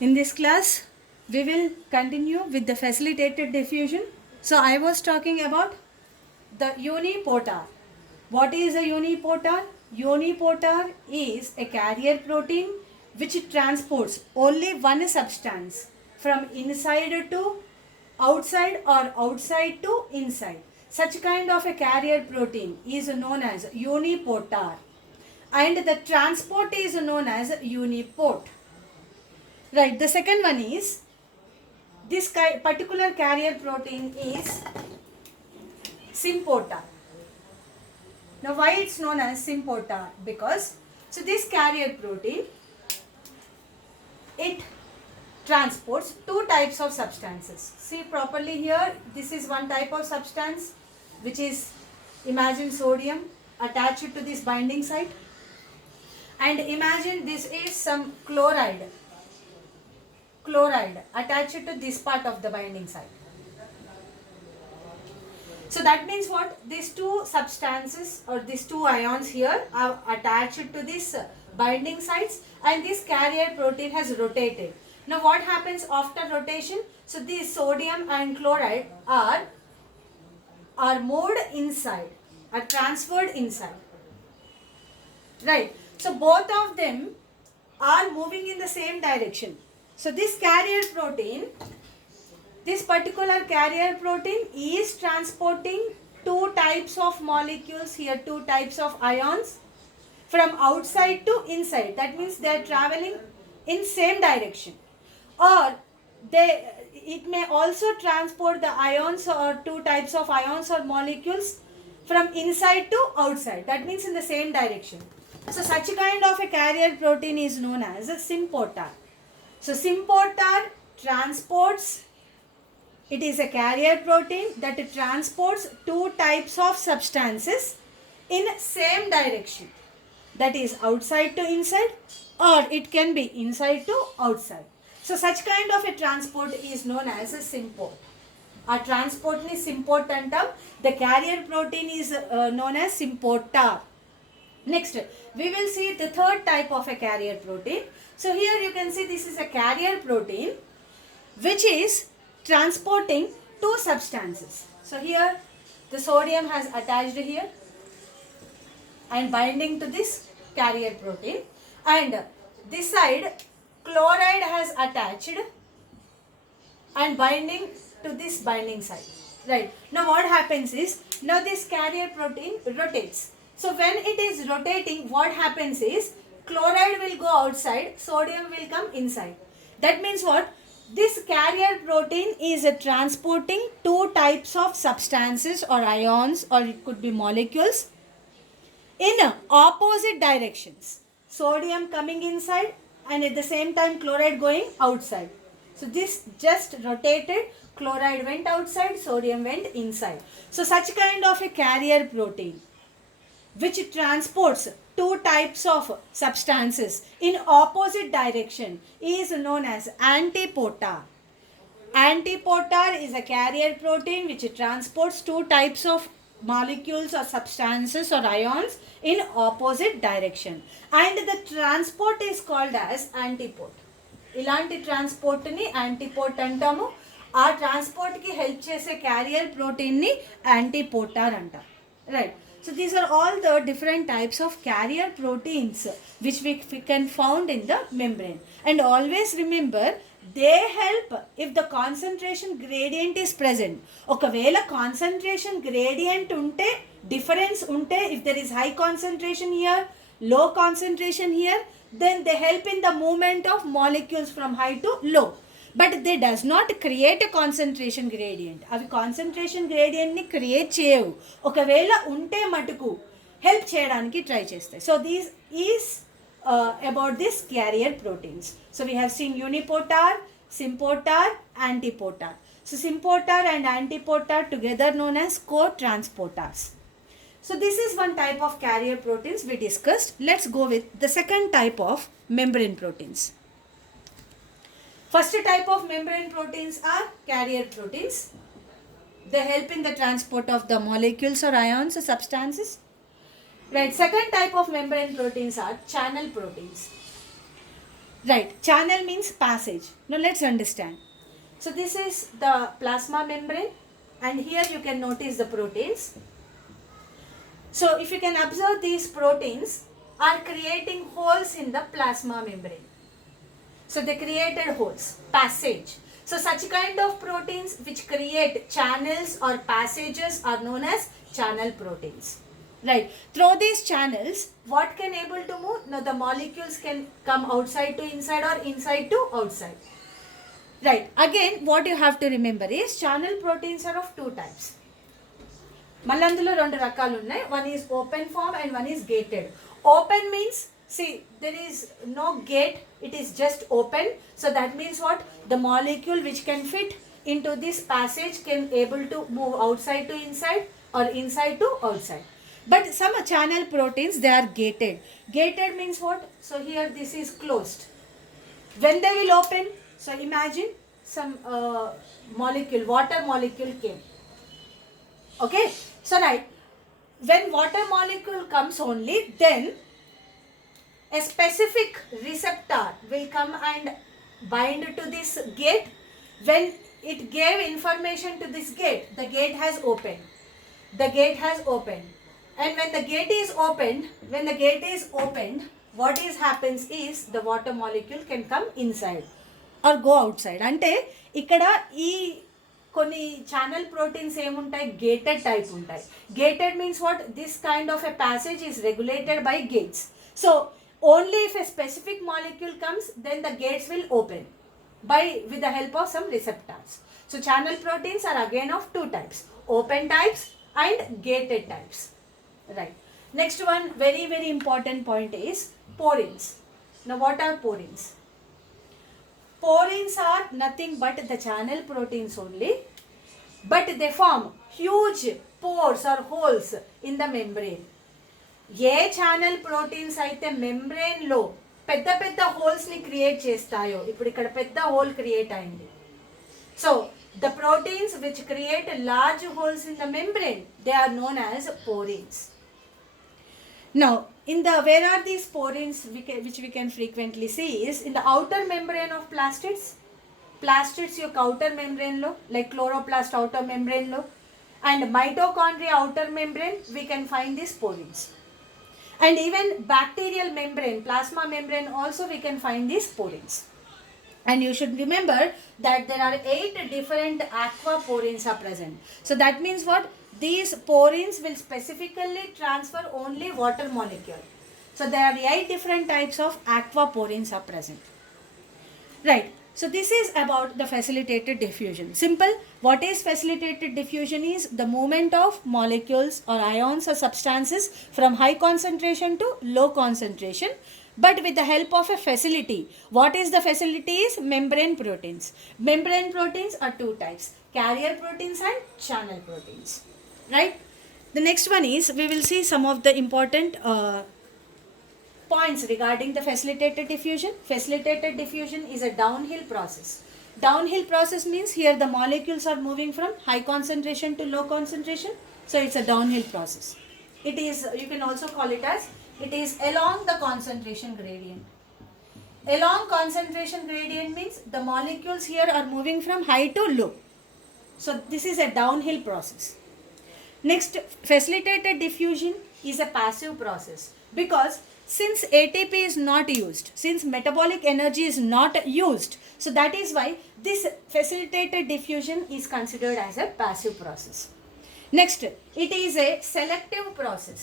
In this class, we will continue with the facilitated diffusion. So, I was talking about the unipotar. What is a unipotar? Unipotar is a carrier protein which transports only one substance from inside to outside or outside to inside. Such kind of a carrier protein is known as unipotar, and the transport is known as uniport. Right, the second one is this particular carrier protein is symportar. Now, why it's known as symportar? Because so this carrier protein, it transports two types of substances. See properly here, this is one type of substance which is, imagine sodium attached to this binding site, and imagine this is some chloride attached to this part of the binding site. So that means what? These two substances or these two ions here are attached to this binding sites, and this carrier protein has rotated. Now what happens after rotation? So these sodium and chloride are moved inside, are transferred inside. Right. So both of them are moving in the same direction. So this carrier protein, this particular carrier protein is transporting two types of molecules here, two types of ions from outside to inside. That means they are traveling in same direction. Or it may also transport the ions or two types of ions or molecules from inside to outside. That means in the same direction. So such a kind of a carrier protein is known as a symportar. So symportar transports, it is a carrier protein that transports two types of substances in same direction. That is outside to inside, or it can be inside to outside. So such kind of a transport is known as a symport. A transport is symport antam. The carrier protein is known as symportar. Next, we will see the third type of a carrier protein. So here you can see this is a carrier protein which is transporting two substances. So here the sodium has attached here and binding to this carrier protein, and this side chloride has attached and binding to this binding side. Right. Now what happens is, now this carrier protein rotates. So when it is rotating, what happens is chloride will go outside, sodium will come inside. That means what? This carrier protein is transporting two types of substances or ions, or it could be molecules, in opposite directions. Sodium coming inside and at the same time chloride going outside. So this just rotated, chloride went outside, sodium went inside. So such kind of a carrier protein which transports two types of substances in opposite direction is known as antiportar. Antiportar is a carrier protein which transports two types of molecules or substances or ions in opposite direction, and the transport is called as antiport. ఇలాంటి ట్రాన్స్పోర్ట్ని యాంటీపోర్ట్ అంటాము. ఆ ట్రాన్స్పోర్ట్కి help చేసే carrier ప్రోటీన్ని యాంటీపోర్టార్ అంటాం. Right. So these are all the different types of carrier proteins which we can found in the membrane. And always remember, they help if the concentration gradient is present. ఒకవేళ concentration gradient ఉంటే, difference ఉంటే, if there is high concentration here, low concentration here, then they help in the movement of molecules from high to low. But they does not create a concentration gradient. అవి concentration gradient ని create చేయవు. ఒకవేళ ఉంటే మటుకు help చేయడానికి try చేస్తాయి. So these is about this carrier proteins. So we have seen unipotar, symportar, antiportar. So symportar and antiportar together known as co-transportars. So this is one type of carrier proteins we discussed. Let's go with the second type of membrane proteins. First type of membrane proteins are carrier proteins. They help in the transport of the molecules or ions or substances. Right. Second type of membrane proteins are channel proteins. Right, channel means passage. Now let's understand. So this is the plasma membrane, and here you can notice the proteins. So if you can observe, these proteins are creating holes in the plasma membrane. So they created holes, passage. So such kind of proteins which create channels or passages are known as channel proteins. Right. Through these channels, what can able to move? Now the molecules can come outside to inside or inside to outside. Right. Again, what you have to remember is channel proteins are of two types. మళ్ళీ అందులో రెండు రకాలు ఉన్నాయి. One is open farm and one is gated. Open means, see, there is no gate, it is just open. So that means what? The molecule which can fit into this passage can able to move outside to inside or inside to outside. But some channel proteins, they are gated. Gated means what? So here this is closed. When they will open, so imagine some molecule, water molecule came. Okay, so right, when water molecule comes only, then a specific receptor will come and bind to this gate. When it gave information to this gate, the gate has opened. The gate has opened. And when the gate is opened, what is happens is the water molecule can come inside or go outside. అంటే ఇక్కడ ఈ కొన్ని channel proteins ఏముంటాయి? Gated type ఉంటాయి. Gated means what? This kind of a passage is regulated by gates. So only if a specific molecule comes, then the gates will open with the help of some receptors. So channel proteins are again of two types, open types and gated types. Right. Next one, very very important point is porins. Now what are porins? Porins are nothing but the channel proteins only, but they form huge pores or holes in the membrane. A channel proteins అయితే మెంబ్రెయిన్లో పెద్ద పెద్ద హోల్స్ని create చేస్తాయో, ఇప్పుడు ఇక్కడ పెద్ద hole create అయింది. So the proteins which create large holes in the membrane, they are known as porins. Now in the where are these porins which we can frequently see is in the outer membrane of plastids. Plastids యొక్క outer membrane లో, like chloroplast outer membrane లో, and mitochondria outer membrane, we can find these porins. And even bacterial membrane, plasma membrane also we can find these porins. And you should remember that there are 8 different aquaporins are present. So that means what? These porins will specifically transfer only water molecule. So there are 8 different types of aquaporins are present. Right. So this is about the facilitated diffusion. Simple. What is facilitated diffusion is the movement of molecules or ions or substances from high concentration to low concentration, but with the help of a facility. What is the facility is membrane proteins. Membrane proteins are two types, carrier proteins and channel proteins. Right. The next one is, we will see some of the important points regarding the facilitated diffusion. Facilitated diffusion is a downhill process. Downhill process means here the molecules are moving from high concentration to low concentration. So it's a downhill process. It is, you can also call it as, it is along the concentration gradient. Along concentration gradient means the molecules here are moving from high to low. So this is a downhill process. Next, facilitated diffusion is a passive process, because since ATP is not used, since metabolic energy is not used, so that is why this facilitated diffusion is considered as a passive process. Next, it is a selective process.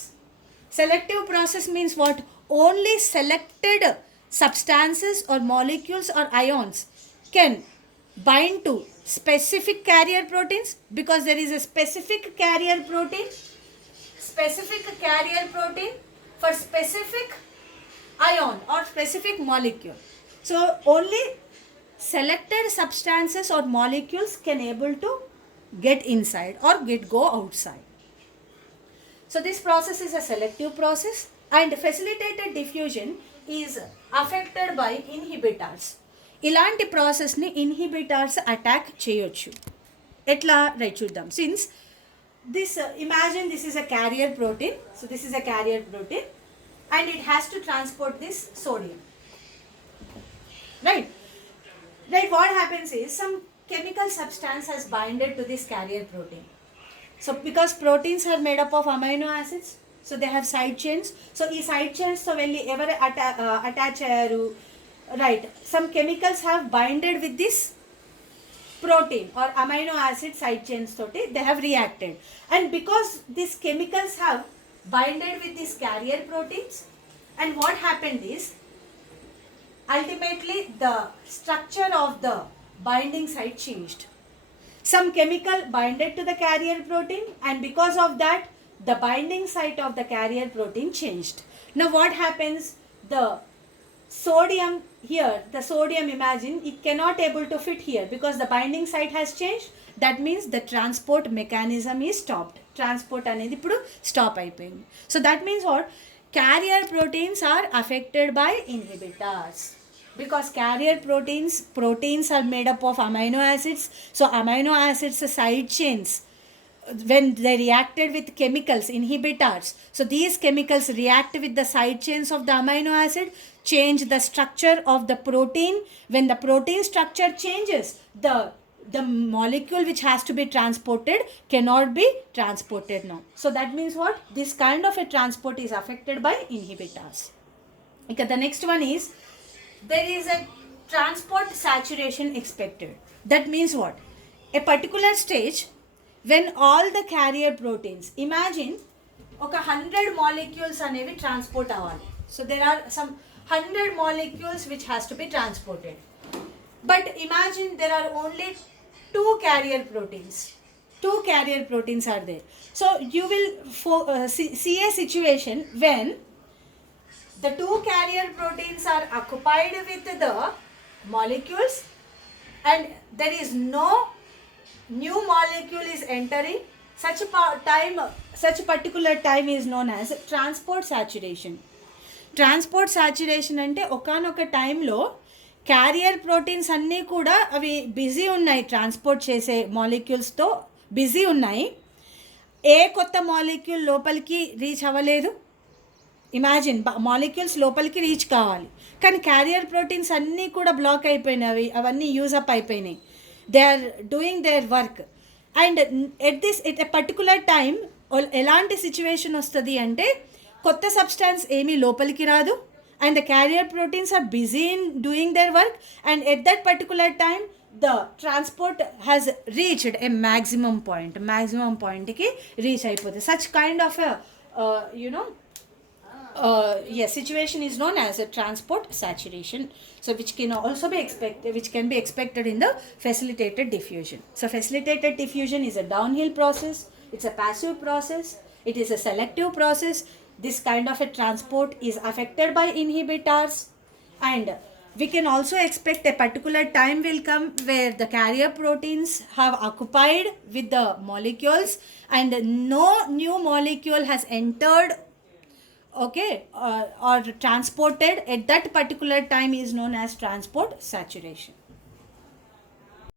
Selective process means what? Only selected substances or molecules or ions can bind to specific carrier proteins, because there is a specific carrier protein for specific ion or specific molecule. So only selected substances or molecules can able to get inside or go outside. So this process is a selective process, and facilitated diffusion is affected by inhibitors. ఇలాంటి ప్రాసెస్ని inhibitors attack చేయొచ్చు. ఎట్లా right చూద్దాం. Since this, imagine this is a carrier protein. So this is a carrier protein and it has to transport this sodium. right? Right, what happens is some chemical substance has binded to this carrier protein. So because proteins are made up of amino acids, so they have side chains. So ఈ side chains తో వెళ్ళి ఎవరు attach అయ్యారు, right? Some chemicals have binded with this protein or amino acid side chains toti, they have reacted. And because these chemicals have binded with these carrier proteins, and what happened is ultimately the structure of the binding site changed. Some chemical binded to the carrier protein, and because of that the binding site of the carrier protein changed. Now what happens, the sodium here, the sodium, imagine it cannot able to fit here because the binding site has changed. That means the transport mechanism is stopped. Transport అనేది ఇప్పుడు stop అయిపోయింది. So that means what, carrier proteins are affected by inhibitors, because carrier proteins are made up of amino acids. So amino acids side chains, when they reacted with chemicals, inhibitors, so these chemicals react with the side chains of the amino acid, change the structure of the protein. When the protein structure changes, the molecule which has to be transported cannot be transported now. So that means what, this kind of a transport is affected by inhibitors. Okay, the next one is, there is a transport saturation expected. That means what, a particular stage when all the carrier proteins, imagine ఒక 100 molecules అనేవి transport అవ్వాలి. So there are some 100 molecules which has to be transported, but imagine there are only two carrier proteins are there. So you will see a situation when the two carrier proteins are occupied with the molecules and there is no new molecule is entering. Such particular time is known as transport saturation. Transport saturation అంటే ఒకానొక టైంలో carrier proteins అన్నీ కూడా అవి busy ఉన్నాయి, transport చేసే మాలిక్యూల్స్తో busy ఉన్నాయి. ఏ కొత్త మాలిక్యూల్ లోపలికి రీచ్ అవ్వలేదు. ఇమాజిన్ మాలిక్యూల్స్ లోపలికి రీచ్ కావాలి, కానీ క్యారియర్ ప్రోటీన్స్ అన్నీ కూడా బ్లాక్ అయిపోయినవి, అవన్నీ యూజప్ అయిపోయినాయి. They are doing their work. And at a particular time ఎలాంటి సిచ్యువేషన్ వస్తుంది అంటే, కొత్త సబ్స్టాన్స్ ఏమీ లోపలికి రాదు, and the carrier proteins are busy in doing their work, and at that particular time the transport has reached a maximum point ki reach అయిపోతుంది. Such kind of a situation is known as a transport saturation. So which can be expected in the facilitated diffusion. So facilitated diffusion is a downhill process, it's a passive process, it is a selective process. This kind of a transport is affected by inhibitors, and we can also expect a particular time will come where the carrier proteins have occupied with the molecules and no new molecule has entered, okay, or transported. At that particular time is known as transport saturation.